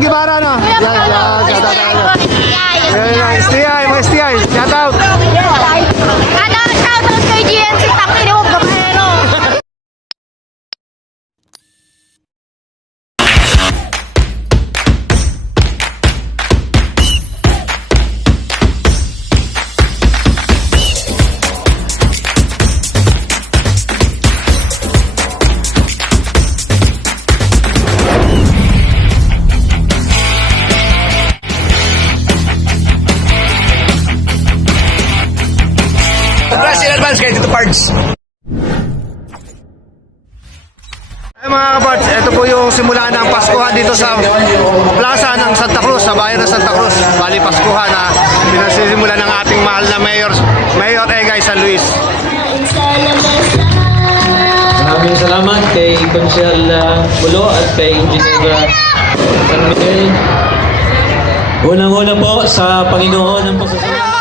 ng Gibara, no? Yan, shout out tayo. STI, mga STI, shout out. Shout out kay GNC Taki ni Huwag Gabahero. Congrats in advance kay Tito Pards. Ay mga kaparts, ito po yung simula ng Paskuhan dito sa plaza ng Santa Cruz, sa bayan ng Santa Cruz. Bali Paskuhan na pinasisimula ng ating mahal na Mayor Egay San Luis. Maraming salamat kay Consel Mulo at kay Engineer San Miguel. Unang-una po sa Panginoon ang pasasalamat.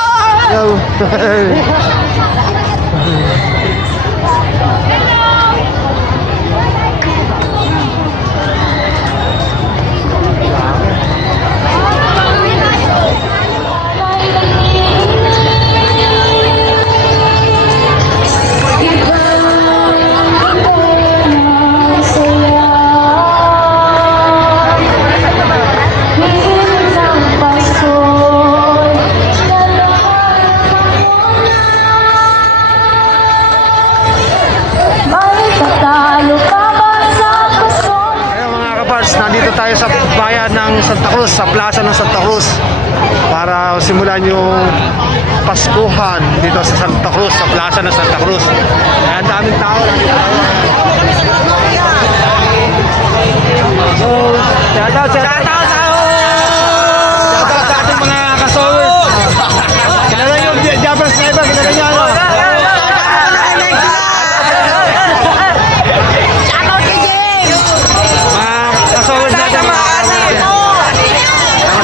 Nandito tayo sa bayan ng Santa Cruz, sa plaza ng Santa Cruz para simulan yung Paskuhan dito sa Santa Cruz, sa plaza ng Santa Cruz. Kaya daming tao. So, shout out sa ating mga kasowers. Kilala nyo, Japan Sniper, kilala nyo ano?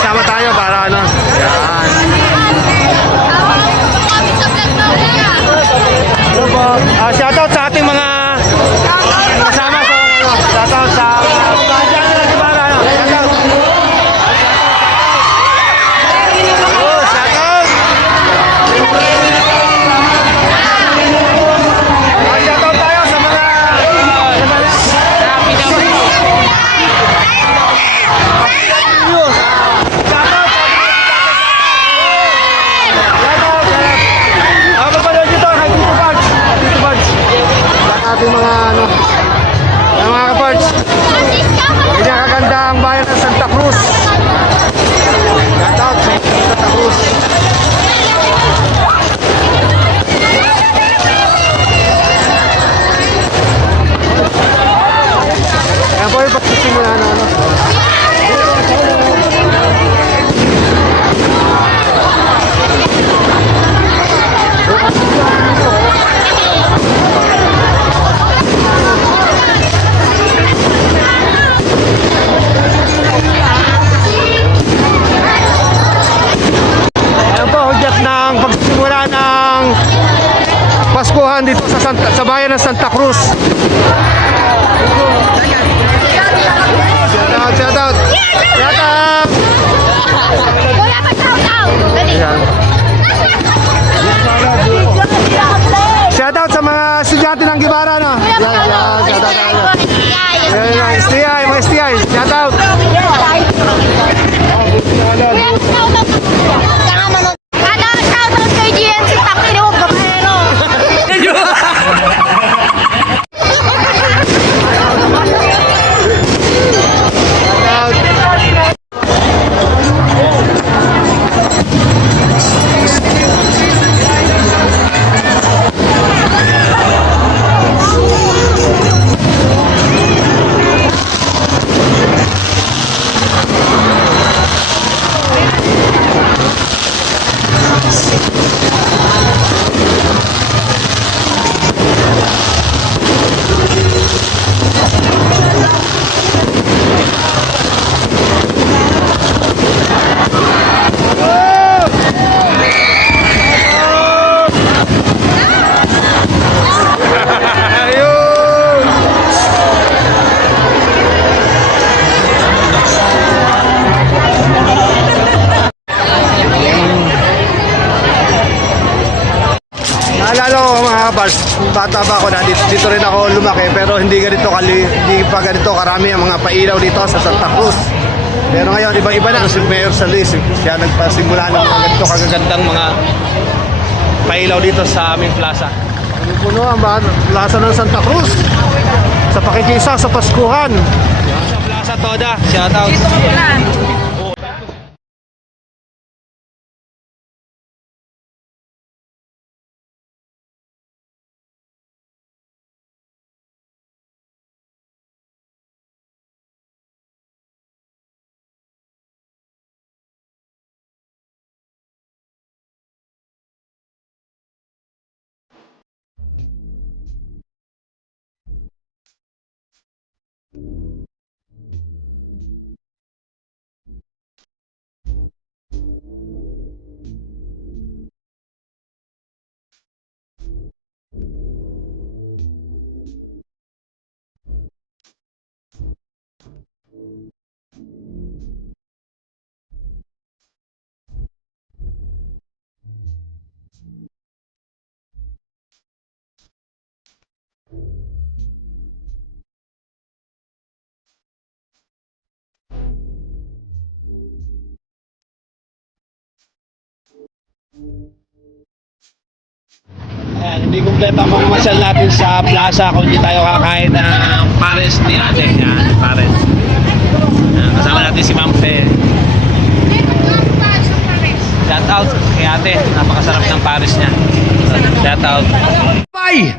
Sama tayo para ano. Yan. Shoutout sa ating mga kasama sa shoutout sa ating mga ano, mga kaparts. Ganyan kaganda ang bayan ng Santa Cruz. Shout out sa Santa Cruz. Ayan po yung pagsisimula na ano. Paskuhan dito sa bayan ng Santa Cruz. Shout out, shout out. Shout out. Wala pa shout out. Shout out sa mga estudyante ng Gibara, no? Yan, shout out tayo. STI, mga STI. Shout out. Shout out kay GNC Taki ni Huwag Gabahero. Naalala ko mga kabars, bata pa ako na dito rin ako lumaki pero hindi pa ganito karami ang mga pailaw dito sa Santa Cruz. Pero ngayon iba na si Mayor Salis, siya nagpasimula ng mga ganito kagagandang mga pailaw dito sa aming plaza. Puno ang plaza ng Santa Cruz sa pakikisa sa Paskuhan. Sa Plaza Toda, shout out. Ayan, hindi kumpleto ang pamamasyal natin sa plaza kung hindi tayo kakain ng pares ni ate. Yan, pares. Ayan, kasama natin si Ma'am Fe. Shout out kay ate, napakasarap ng pares niya. Shout out. Bye!